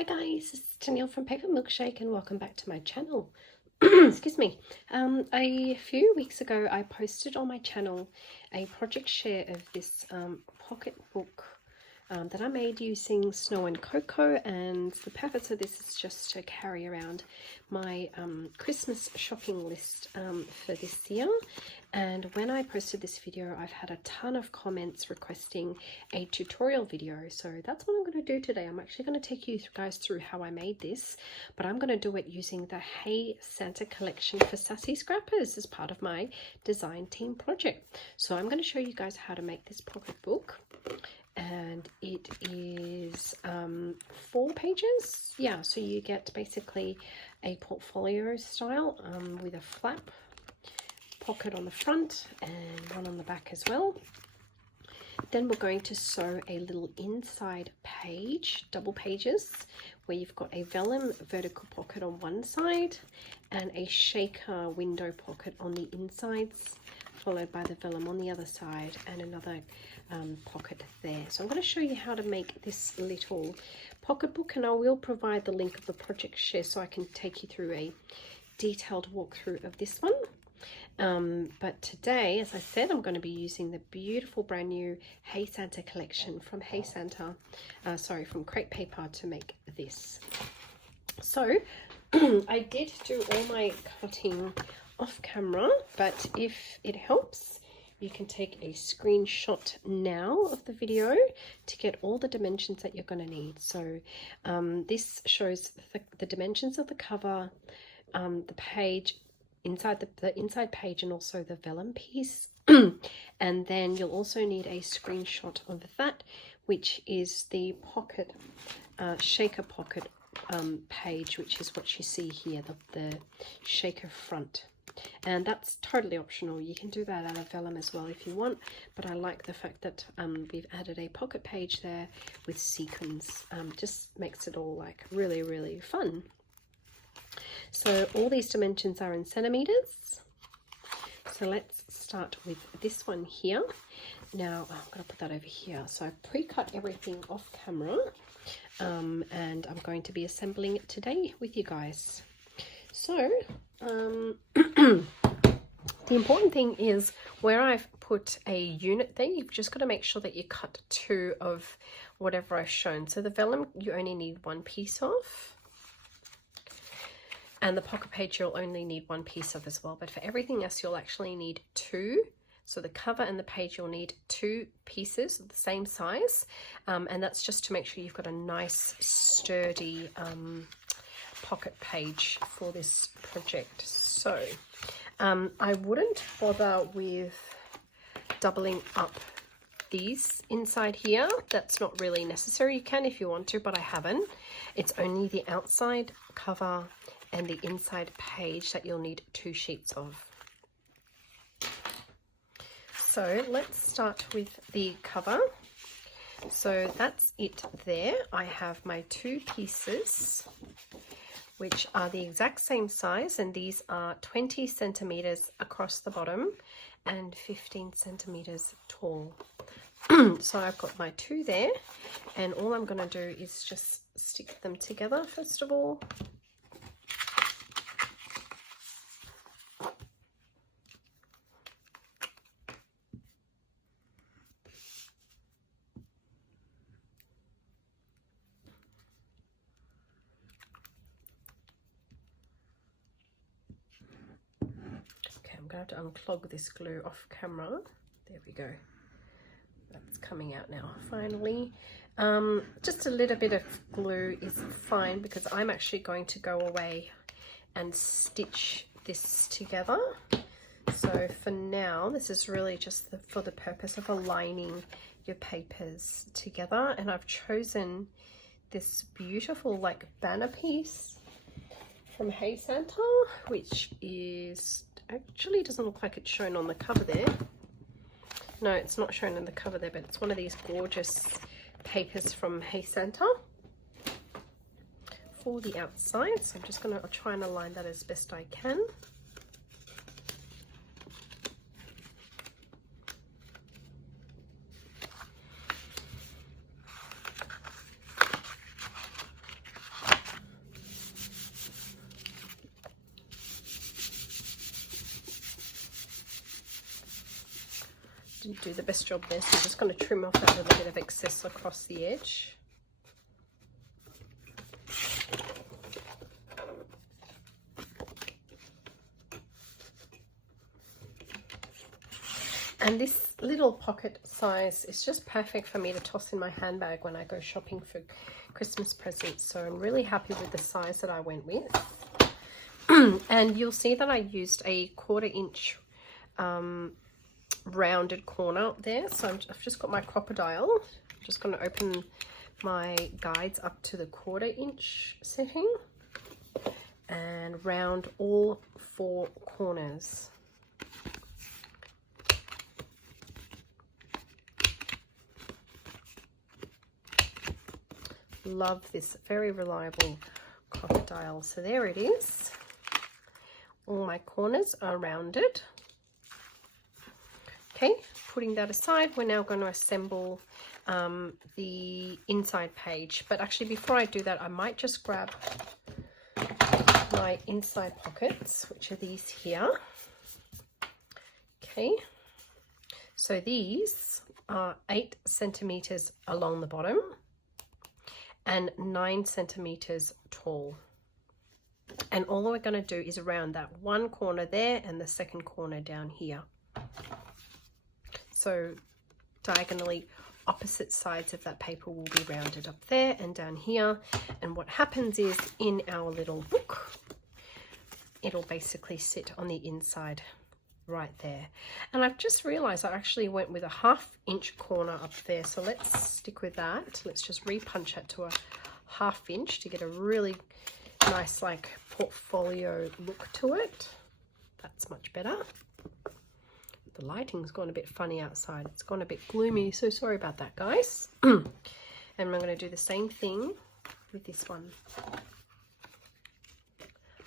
Hi guys, this is Tennille from Paper Milkshake and welcome back to my channel. Excuse me. A few weeks ago I posted on my channel a project share of this pocket book that I made using Snow and Cocoa, and the purpose of this is just to carry around my Christmas shopping list for this year. And when I posted this video, I've had a ton of comments requesting a tutorial video, so that's what I'm going to do today. I'm actually going to take you guys through how I made this, but I'm going to do it using the Hey Santa collection for Sassy Scrappers as part of my design team project. So I'm going to show you guys how to make this pocket book. And it is 4 pages. Yeah, so you get basically a portfolio style with a flap pocket on the front and one on the back as well. Then we're going to sew a little inside page, double pages, where you've got a vellum vertical pocket on one side and a shaker window pocket on the insides, followed by the vellum on the other side and another pocket there. So I'm going to show you how to make this little pocket book, and I will provide the link of the project share so I can take you through a detailed walkthrough of this one. But today, as I said, I'm going to be using the beautiful brand new Hey Santa collection from Hey Santa, from Crate Paper to make this. So I did do all my cutting off camera, but if it helps, you can take a screenshot now of the video to get all the dimensions that you're going to need. So this shows the dimensions of the cover, the page, inside the inside page, and also the vellum piece. And then you'll also need a screenshot of that, which is the pocket, shaker pocket page, which is what you see here, the shaker front. And that's totally optional. You can do that out of vellum as well if you want, but I like the fact that we've added a pocket page there with sequins. Just makes it all like really, really fun. So all these dimensions are in centimeters. So let's start with this one here. Now I'm going to put that over here. So I pre-cut everything off camera, and I'm going to be assembling it today with you guys. So the important thing is where I've put a unit there, you've just got to make sure that you cut 2 of whatever I've shown. So the vellum, you only need 1 piece of, and the pocket page you'll only need 1 piece of as well. But for everything else, you'll actually need 2. So the cover and the page, you'll need 2 pieces of the same size, and that's just to make sure you've got a nice sturdy pocket page for this project. So I wouldn't bother with doubling up these inside here. That's not really necessary. You can if you want to, but I haven't. It's only the outside cover and the inside page that you'll need 2 sheets of. So let's start with the cover. So that's it there. I have my 2 pieces, which are the exact same size, and these are 20 centimeters across the bottom and 15 centimeters tall. So I've got my 2 there, and all I'm going to do is just stick them together first of all. I'm going to have to unclog this glue off camera. There we go. That's coming out now, finally. Just a little bit of glue is fine because I'm actually going to go away and stitch this together. So for now, this is really just for the purpose of aligning your papers together. And I've chosen this beautiful like banner piece from Hey Santa, which is actually doesn't look like it's shown on the cover there. No, it's not shown on the cover there, but it's one of these gorgeous papers from Hey Santa for the outside. So I'm just going to try and align that as best I can. didn't do the best job there, so I'm just going to trim off that little bit of excess across the edge. And this little pocket size is just perfect for me to toss in my handbag when I go shopping for Christmas presents. So I'm really happy with the size that I went with. And you'll see that I used a 1/4 inch rounded corner up there. So I've just got my crocodile. I'm just going to open my guides up to the 1/4 inch setting and round all 4 corners. Love this, very reliable crocodile. So there it is. All my corners are rounded. Okay, putting that aside, we're now going to assemble the inside page. But actually, before I do that, I might just grab my inside pockets, which are these here. Okay, so these are 8 centimeters along the bottom and 9 centimeters tall. And all we're going to do is round that one corner there and the second corner down here. So diagonally opposite sides of that paper will be rounded up there and down here. And what happens is in our little book, it'll basically sit on the inside right there. And I've just realized I actually went with a 1/2 inch corner up there. So let's stick with that. Let's just repunch it to a 1/2 inch to get a really nice like portfolio look to it. That's much better. The lighting's gone a bit funny outside. It's gone a bit gloomy, so sorry about that, guys. And I'm going to do the same thing with this one.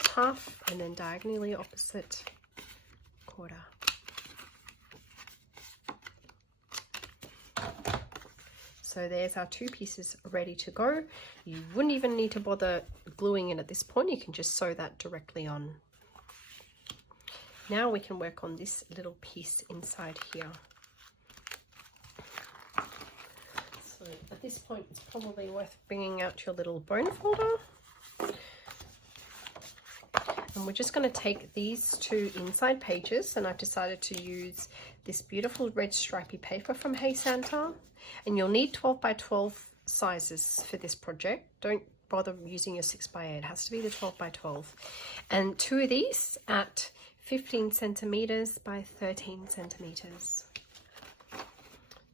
1/2 and then diagonally opposite 1/4. So there's our 2 pieces ready to go. You wouldn't even need to bother gluing it at this point. You can just sew that directly on. Now we can work on this little piece inside here. So at this point, it's probably worth bringing out your little bone folder. And we're just going to take these 2 inside pages, and I've decided to use this beautiful red stripy paper from Hey Santa. And you'll need 12 by 12 sizes for this project. Don't bother using your 6 by 8. It has to be the 12 by 12. And 2 of these at 15 centimeters by 13 centimeters.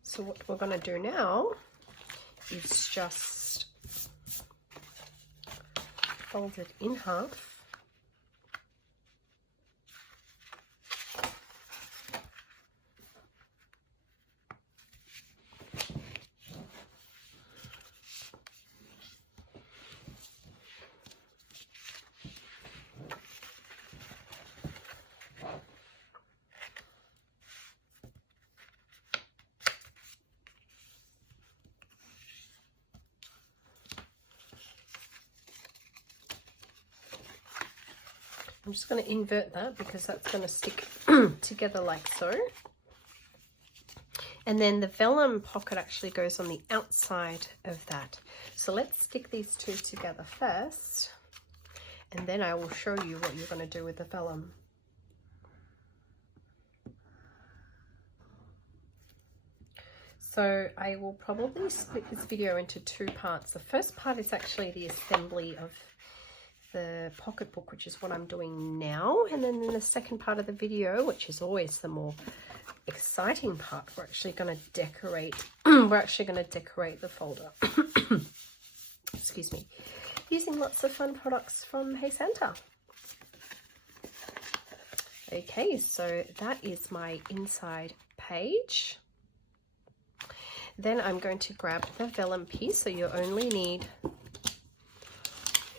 So what we're going to do now is just fold it in half. I'm just going to invert that because that's going to stick together like so. And then the vellum pocket actually goes on the outside of that. So let's stick these 2 together first, and then I will show you what you're going to do with the vellum. So I will probably split this video into 2 parts. The first part is actually the assembly of the pocket book, which is what I'm doing now, and then in the second part of the video, which is always the more exciting part, we're actually going to decorate the folder excuse me, using lots of fun products from Hey Santa. Okay, so that is my inside page. Then I'm going to grab the vellum piece. So you only need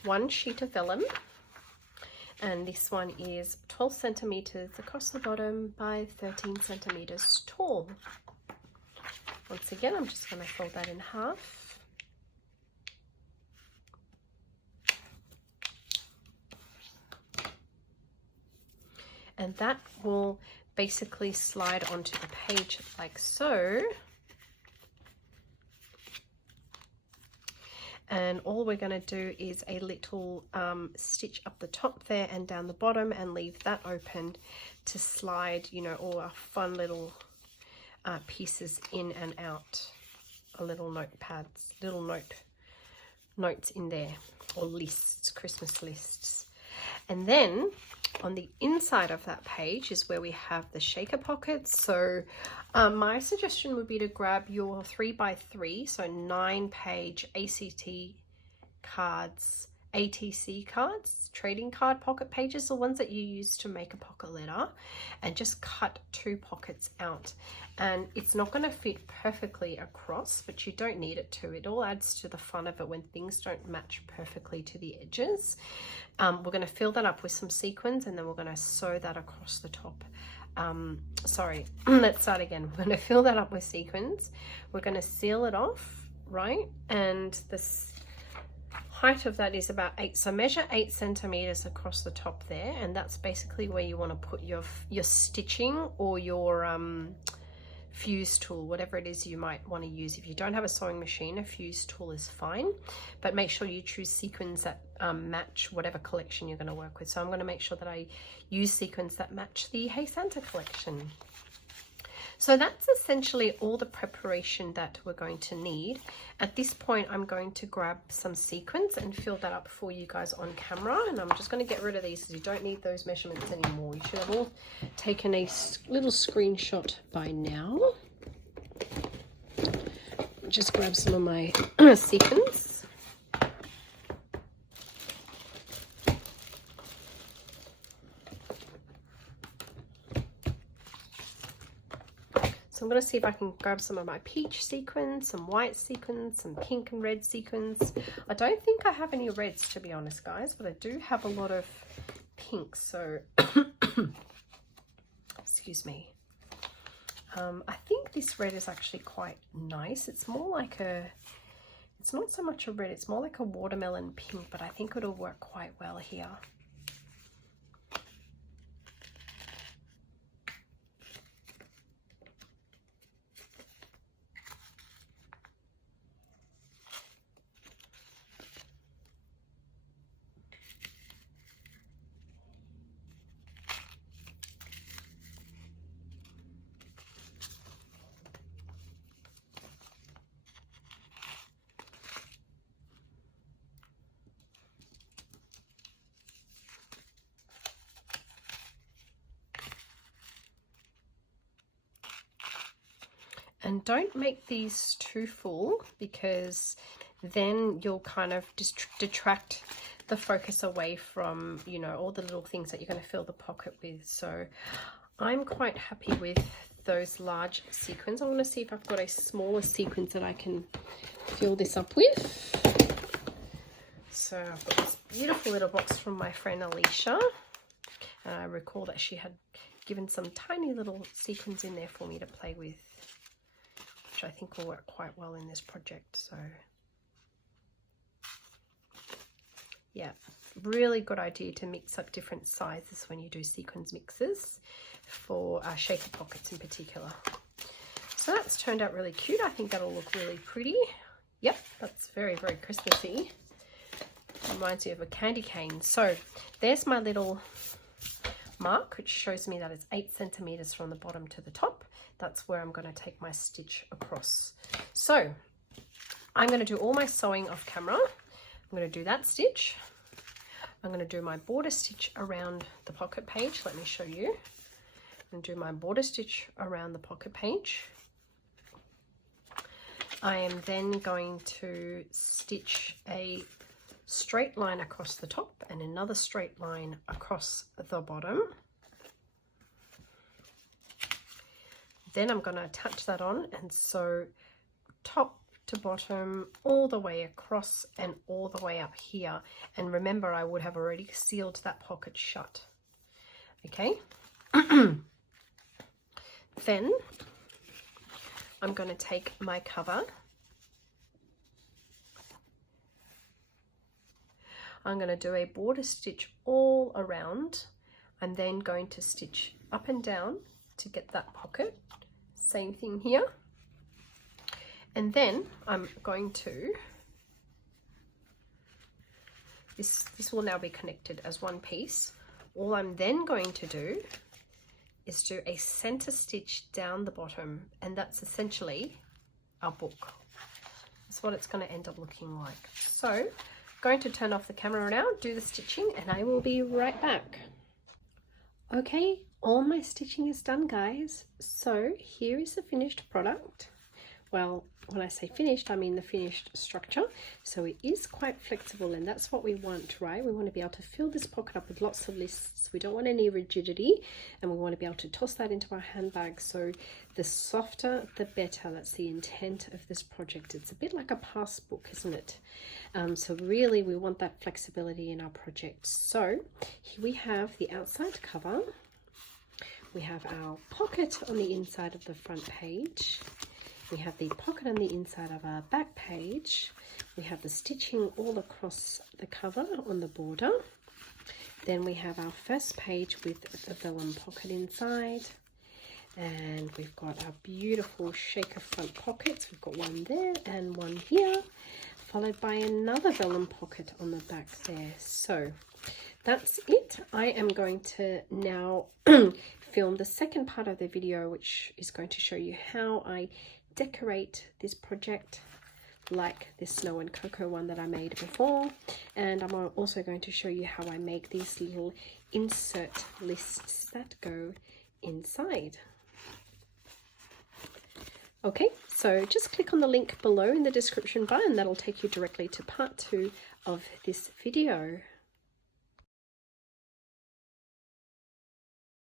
1 sheet of vellum, and this one is 12 centimeters across the bottom by 13 centimeters tall. Once again, I'm just going to fold that in half. And that will basically slide onto the page like so. And all we're going to do is a little stitch up the top there and down the bottom, and leave that open to slide, you know, all our fun little pieces in and out. A little notepads, little notes in there, or lists, Christmas lists. And then on the inside of that page is where we have the shaker pockets. So my suggestion would be to grab your 3x3, so 9-page ACT cards, ATC cards, trading card pocket pages, the ones that you use to make a pocket letter, and just cut 2 pockets out. And it's not going to fit perfectly across, but you don't need it to. It all adds to the fun of it when things don't match perfectly to the edges. We're going to fill that up with some sequins, and then we're going to sew that across the top. Sorry, let's start again. We're going to fill that up with sequins. We're going to seal it off, right? And this height of that is about 8, so measure 8 centimeters across the top there, and that's basically where you want to put your stitching or your fuse tool, whatever it is you might want to use. If you don't have a sewing machine, a fuse tool is fine, but make sure you choose sequins that match whatever collection you're going to work with. So I'm going to make sure that I use sequins that match the Hey Santa collection. So that's essentially all the preparation that we're going to need. At this point, I'm going to grab some sequins and fill that up for you guys on camera. And I'm just going to get rid of these because you don't need those measurements anymore. You should have all taken a little screenshot by now. Just grab some of my sequins. So I'm going to see if I can grab some of my peach sequins, some white sequins, some pink and red sequins. I don't think I have any reds, to be honest, guys, but I do have a lot of pinks. So, excuse me. I think this red is actually quite nice. It's more like it's not so much a red, it's more like a watermelon pink, but I think it'll work quite well here. And don't make these too full, because then you'll kind of detract the focus away from, you know, all the little things that you're going to fill the pocket with. So I'm quite happy with those large sequins. I want to see if I've got a smaller sequins that I can fill this up with. So I've got this beautiful little box from my friend Alicia. And I recall that she had given some tiny little sequins in there for me to play with, which I think will work quite well in this project. So yeah, really good idea to mix up different sizes when you do sequins mixes for shaker pockets in particular. So that's turned out really cute. I think that'll look really pretty. Yep, that's very, very Christmassy. Reminds me of a candy cane. So there's my little mark, which shows me that it's 8 centimeters from the bottom to the top. That's where I'm going to take my stitch across. So I'm going to do all my sewing off camera. I'm going to do that stitch. I'm going to do my border stitch around the pocket page. Let me show you. I'm going to do my border stitch around the pocket page. I am then going to stitch a straight line across the top and another straight line across the bottom. Then I'm going to attach that on and sew top to bottom all the way across and all the way up here. And remember, I would have already sealed that pocket shut. Okay. Then I'm going to take my cover. I'm going to do a border stitch all around. I'm then going to stitch up and down to get that pocket. Same thing here. And then I'm going to, this will now be connected as one piece. All I'm then going to do is do a center stitch down the bottom, and that's essentially our book. That's what it's going to end up looking like. So I'm going to turn off the camera now, do the stitching, and I will be right back. Okay, all my stitching is done, guys. So here is the finished product. Well, when I say finished, I mean the finished structure. So it is quite flexible, and that's what we want, right? We want to be able to fill this pocket up with lots of lists. We don't want any rigidity, and we want to be able to toss that into our handbag. So the softer, the better. That's the intent of this project. It's a bit like a passbook, isn't it? So really, we want that flexibility in our project. So here we have the outside cover. We have our pocket on the inside of the front page. We have the pocket on the inside of our back page. We have the stitching all across the cover on the border. Then we have our first page with the vellum pocket inside. And we've got our beautiful shaker front pockets. We've got one there and one here, followed by another vellum pocket on the back there. So that's it. I am going to now film the second part of the video, which is going to show you how I decorate this project like this Snow and Cocoa one that I made before. And I'm also going to show you how I make these little insert lists that go inside. Okay, so just click on the link below in the description bar, and that'll take you directly to part 2 of this video.